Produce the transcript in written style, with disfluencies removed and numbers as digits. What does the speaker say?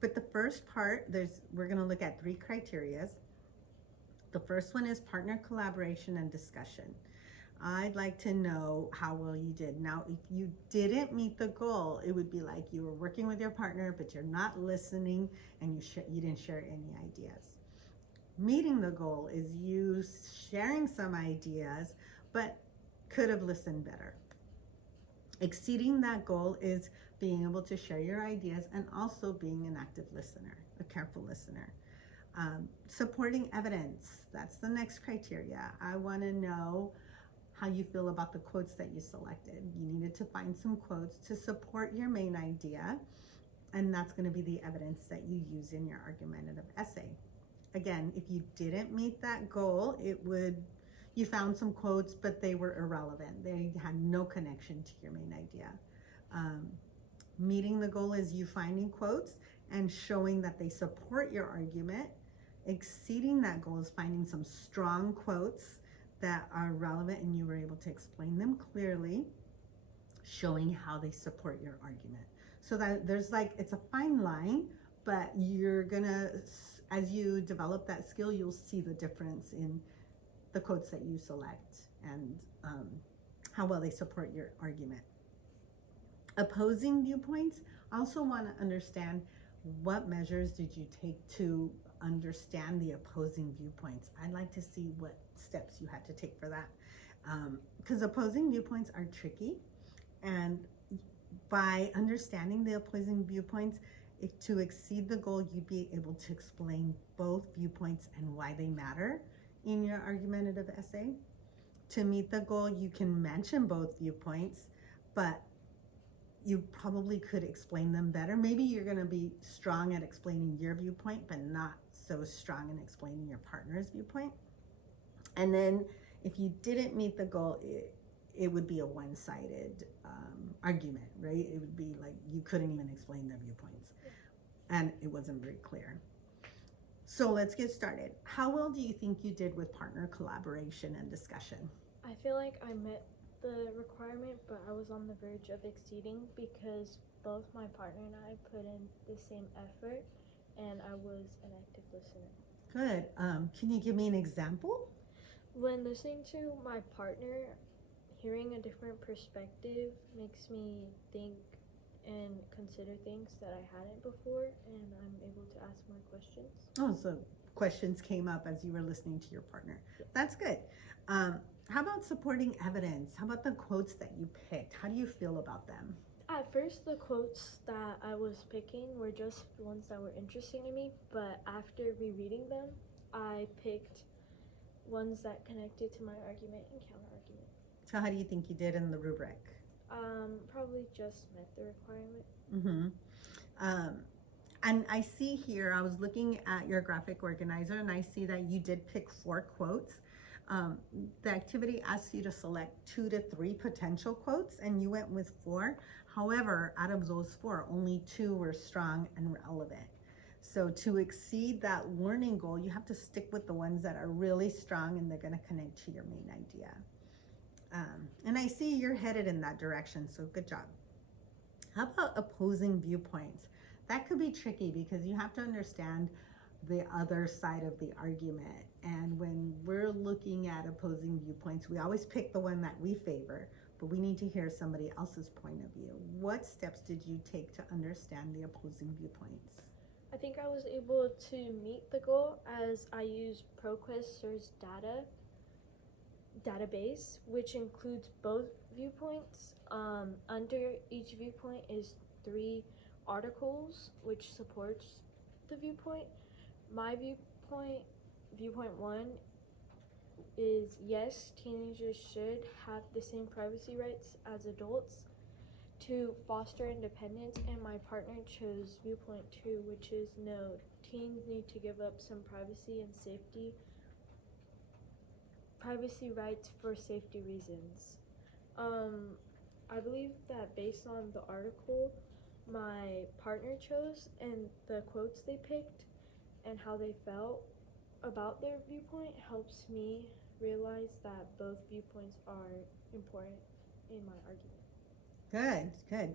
But the first part, we're going to look at 3 criterias. The first one is partner collaboration and discussion. I'd like to know how well you did. Now, if you didn't meet the goal, it would be like you were working with your partner, but you're not listening and you didn't share any ideas. Meeting the goal is you sharing some ideas, but could have listened better. Exceeding that goal is being able to share your ideas and also being an active listener, a careful listener. Supporting evidence, that's the next criteria. I want to know how you feel about the quotes that you selected. You needed to find some quotes to support your main idea, and that's going to be the evidence that you use in your argumentative essay. Again, if you didn't meet that goal, you found some quotes, but they were irrelevant. They had no connection to your main idea. Meeting the goal is you finding quotes and showing that they support your argument. Exceeding that goal is finding some strong quotes that are relevant and you were able to explain them clearly, showing how they support your argument. So that it's a fine line, but you're gonna, as you develop that skill, you'll see the difference in the quotes that you select and how well they support your argument. Opposing viewpoints, I also want to understand what measures did you take to understand the opposing viewpoints. I'd like to see what steps you had to take for that, because opposing viewpoints are tricky, and by understanding the opposing viewpoints, to exceed the goal, you'd be able to explain both viewpoints and why they matter in your argumentative essay. To meet the goal, you can mention both viewpoints, but you probably could explain them better. Maybe you're going to be strong at explaining your viewpoint, but not so strong in explaining your partner's viewpoint. And then if you didn't meet the goal, it would be a one-sided argument, right? It would be like you couldn't even explain their viewpoints, and it wasn't very clear. So let's get started. How well do you think you did with partner collaboration and discussion? I feel like I met the requirement, but I was on the verge of exceeding because both my partner and I put in the same effort, and I was an active listener. Good. Can you give me an example? When listening to my partner, hearing a different perspective makes me think and consider things that I hadn't before, and I'm able to ask more questions. Oh, so questions came up as you were listening to your partner. That's good. How about supporting evidence? How about the quotes that you picked? How do you feel about them? At first, the quotes that I was picking were just ones that were interesting to me, but after rereading them, I picked ones that connected to my argument and counter-argument. So how do you think you did in the rubric? Probably just met the requirement. And I see here, I was looking at your graphic organizer, and I see that you did pick 4 quotes. The activity asks you to select 2 to 3 potential quotes, and you went with 4. However, out of those 4, only 2 were strong and relevant. So to exceed that learning goal, you have to stick with the ones that are really strong and they're going to connect to your main idea. And I see you're headed in that direction, so good job. How about opposing viewpoints? That could be tricky because you have to understand the other side of the argument. And when we're looking at opposing viewpoints, we always pick the one that we favor, but we need to hear somebody else's point of view. What steps did you take to understand the opposing viewpoints? I think I was able to meet the goal as I used ProQuest Search database, which includes both viewpoints. Under each viewpoint is 3 articles which supports the viewpoint. My viewpoint 1 is yes, teenagers should have the same privacy rights as adults to foster independence, and my partner chose viewpoint 2, which is no, teens need to give up some privacy rights for safety reasons. I believe that based on the article my partner chose and the quotes they picked and how they felt about their viewpoint helps me realize that both viewpoints are important in my argument. Good.